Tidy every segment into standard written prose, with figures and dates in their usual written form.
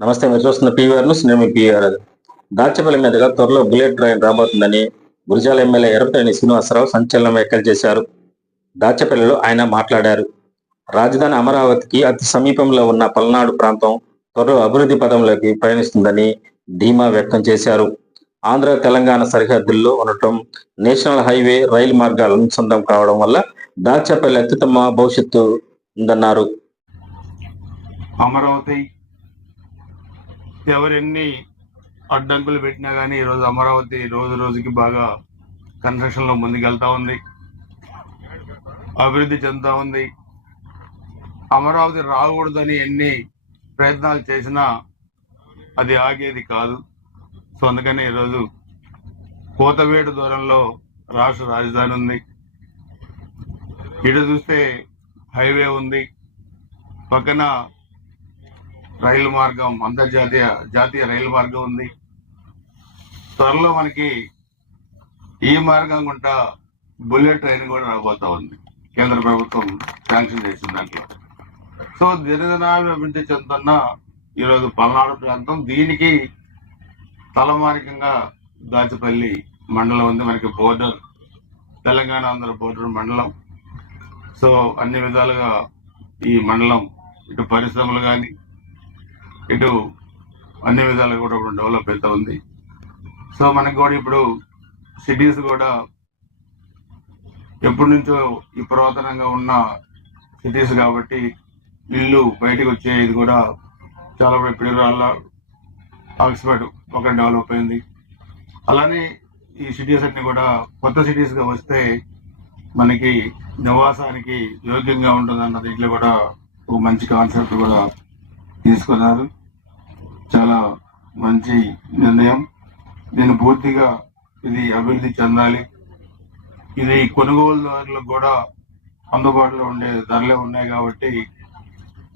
నమస్తే. మీరు చూస్తున్న పీవీఆర్ న్యూస్. నేను మీ పీవీఆర్ రాజు. దాచపల్లి మీదుగా త్వరలో బుల్లెట్ ట్రైన్ రాబోతుందని గురిజాల ఎమ్మెల్యే ఎర్రపల్లి శ్రీనివాసరావు సంచలన వ్యాఖ్యలు చేశారు. దాచపల్లిలో ఆయన మాట్లాడారు. రాజధాని అమరావతికి అతి సమీపంలో ఉన్న పల్నాడు ప్రాంతం త్వరలో అభివృద్ధి పదంలోకి పయనిస్తుందని ధీమా వ్యక్తం చేశారు. ఆంధ్ర తెలంగాణ సరిహద్దుల్లో ఉండటం, నేషనల్ హైవే రైలు మార్గాలు అనుసంధం కావడం వల్ల దాచపల్లి అత్యుత్తమ భవిష్యత్తు ఉందన్నారు. అమరావతి ఎవరెన్ని అడ్డంకులు పెట్టినా కానీ ఈరోజు అమరావతి రోజు రోజుకి బాగా కన్స్ట్రక్షన్లో ముందుకెళ్తా ఉంది, అభివృద్ధి చెందుతా ఉంది. అమరావతి రాకూడదని ఎన్ని ప్రయత్నాలు చేసినా అది ఆగేది కాదు. సో అందుకని ఈరోజు కోతవేటు దూరంలో రాష్ట్ర రాజధాని ఉంది. ఇటు చూస్తే హైవే ఉంది, పక్కన రైలు మార్గం, జాతీయ రైలు మార్గం ఉంది. త్వరలో మనకి ఈ మార్గం గుంటా బుల్లెట్ ట్రైన్ కూడా రాబోతా ఉంది. కేంద్ర ప్రభుత్వం శాంక్షన్ చేసిన దాంట్లో. సో దినదినాభివృద్ధి చెందుతున్న ఈరోజు పల్నాడు ప్రాంతం, దీనికి తలమానికంగా దాచపల్లి మండలం ఉంది. మనకి బోర్డర్, తెలంగాణ ఆంధ్ర బోర్డర్ మండలం. సో అన్ని విధాలుగా ఈ మండలం ఇటు పరిశ్రమలు కానీ ఇటు అన్ని విధాలుగా కూడా డెవలప్ అవుతా ఉంది. సో మనకు కూడా ఇప్పుడు సిటీస్ కూడా ఎప్పటి నుంచో ఈ పురాతనంగా ఉన్న సిటీస్ కాబట్టి ఇల్లు బయటకు వచ్చే ఇది కూడా చాలా ఇప్పుడు ఆక్స్ఫర్డ్ ఒక డెవలప్ అయింది. అలానే ఈ సిటీస్ అన్ని కూడా కొత్త సిటీస్గా వస్తే మనకి నివాసానికి యోగ్యంగా ఉంటుంది అన్న దీంట్లో కూడా ఒక మంచి కాన్సెప్ట్ కూడా తీసుకున్నారు. చాలా మంచి నిర్ణయం. దీన్ని పూర్తిగా ఇది అభివృద్ధి చెందాలి. ఇది కొనుగోలుదారులకు కూడా అందుబాటులో ఉండే ధరలే ఉన్నాయి కాబట్టి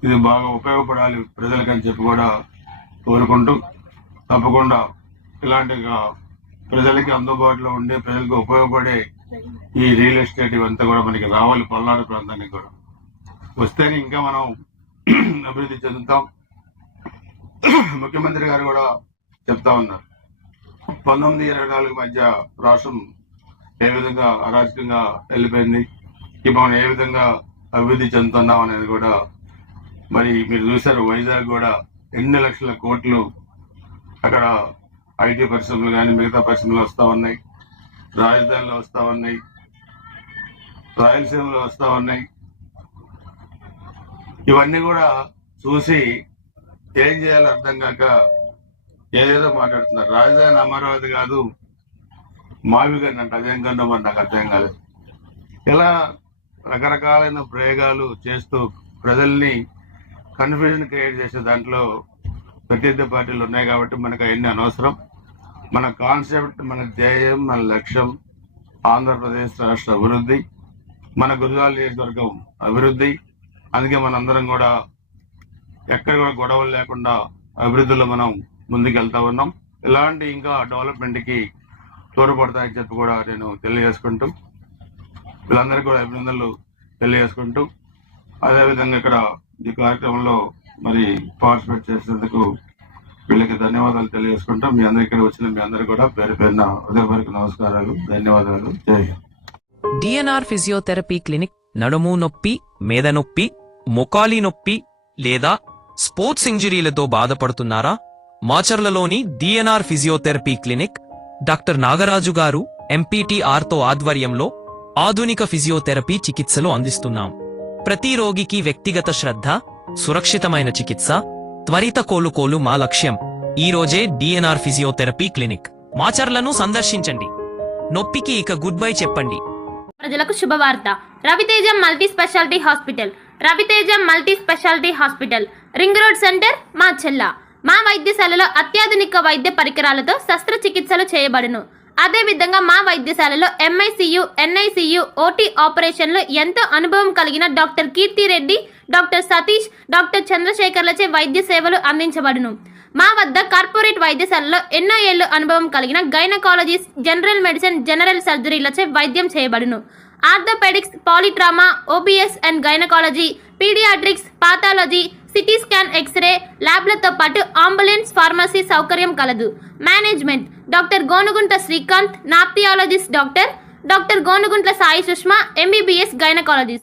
ఇది బాగా ఉపయోగపడాలి ప్రజలకని చెప్పి కూడా కోరుకుంటూ, తప్పకుండా ఇలాంటి ప్రజలకి అందుబాటులో ఉండే, ప్రజలకు ఉపయోగపడే ఈ రియల్ ఎస్టేట్ ఇవంతా కూడా మనకి రావాలి. పల్నాడు ప్రాంతానికి కూడా వస్తేనే ఇంకా మనం అభివృద్ధి చెందుతాం. ముఖ్యమంత్రి గారు కూడా చెప్తా ఉన్నారు, 1924 మధ్య రాష్ట్రం ఏ విధంగా అరాచకంగా వెళ్ళిపోయింది, ఇప్పుడు మనం ఏ విధంగా అభివృద్ధి చెందుతున్నాం అనేది కూడా మరి మీరు చూశారు. వైజాగ్ కూడా ఎన్ని లక్షల కోట్లు అక్కడ ఐటీ పరిశ్రమలు కానీ మిగతా పరిశ్రమలు వస్తూ ఉన్నాయి, రాజధానిలో వస్తూ ఉన్నాయి, రాయలసీమలో వస్తూ ఉన్నాయి. ఇవన్నీ కూడా చూసి ఏం చేయాలో అర్థం కాక ఏదేదో మాట్లాడుతున్నారు. రాజధాని అమరావతి కాదు మావిగన్ అంటే అదేం కన్నా మరి నాకు అర్థం కాలేదు. ఇలా రకరకాలైన ప్రయోగాలు చేస్తూ ప్రజల్ని కన్ఫ్యూజన్ క్రియేట్ చేసే దాంట్లో ప్రత్యర్థి పార్టీలు ఉన్నాయి కాబట్టి మనకు అవన్నీ అనవసరం. మన కాన్సెప్ట్, మన ధ్యేయం, మన లక్ష్యం ఆంధ్రప్రదేశ్ రాష్ట్ర అభివృద్ధి, మన గురిజాల నియోజకవర్గం అభివృద్ధి. అందుకే మనందరం కూడా ఎక్కడ కూడా గొడవలు లేకుండా అభివృద్ధిలో మనం ముందుకెళ్తా ఉన్నాం. ఇలాంటి ఇంకా డెవలప్మెంట్కి తోడ్పడతాయని చెప్పి కూడా నేను తెలియజేసుకుంటూ, వీళ్ళందరికీ కూడా అభినందనలు తెలియజేసుకుంటూ, అదేవిధంగా ఇక్కడ ఈ కార్యక్రమంలో మరి పార్టిసిపేట్ చేసినందుకు వీళ్ళకి ధన్యవాదాలు తెలియజేసుకుంటూ, మీ అందరి ఇక్కడ వచ్చిన మీ అందరికీ కూడా పేరు పేరున హృదయపూర్వక నమస్కారాలు, ధన్యవాదాలు. జై హింద్. డిఎన్ఆర్ ఫిజియోథెరపీ క్లినిక్ నడుము నొప్పి, మేద నొప్పి, మొకాలి నొప్పి లేదా స్పోర్ట్స్ ఇంజరీలతో బాధపడుతున్నారా? మాచర్లలోని DNR physiotherapy clinic doctor Nagaraju గారు ఎంపీటీఆర్తో ఆధ్వర్యంలో ఆధునిక ఫిజియోథెరపీ చికిత్సలు అందిస్తున్నాం. ప్రతి రోగికి వ్యక్తిగత శ్రద్ధ, సురక్షితమైన చికిత్స, త్వరిత కోలుకోలు మా లక్ష్యం. ఈ రోజే డిఎన్ఆర్ ఫిజియోథెరపీ క్లినిక్ మాచర్లను సందర్శించండి. నొప్పికి ఇక గుడ్ బై చెప్పండి. ప్రజలకు శుభవార్త. Raviteja multi speciality hospital. Raviteja multi speciality hospital, ring road centre, Macherla. మా వైద్యశాలలో అత్యాధునిక వైద్య పరికరాలతో శస్త్రచికిత్సలు చేయబడును. అదేవిధంగా మా వైద్యశాలలో ఎంఐసియు, ఎన్ఐసియు, ఓటీ ఆపరేషన్లు ఎంతో అనుభవం కలిగిన doctor Keerthi Reddy, doctor Satish, doctor చంద్రశేఖర్లచే వైద్య సేవలు అందించబడును. మా వద్ద కార్పొరేట్ వైద్యశాలలో ఎన్నో ఏళ్లు అనుభవం కలిగిన గైనకాలజిస్ట్, జనరల్ మెడిసిన్, జనరల్ సర్జరీలచే వైద్యం చేయబడును. Orthopaedics, polytrauma, OBS and gynaecology, paediatrics, pathology, CT scan, x-ray ల్యాబ్లతో పాటు అంబులెన్స్, ఫార్మసీ సౌకర్యం కలదు. Management doctor Gonugunta Srikanth, nephrologist doctor Gonuguntla Sai Sushma, MBBS gynaecologist.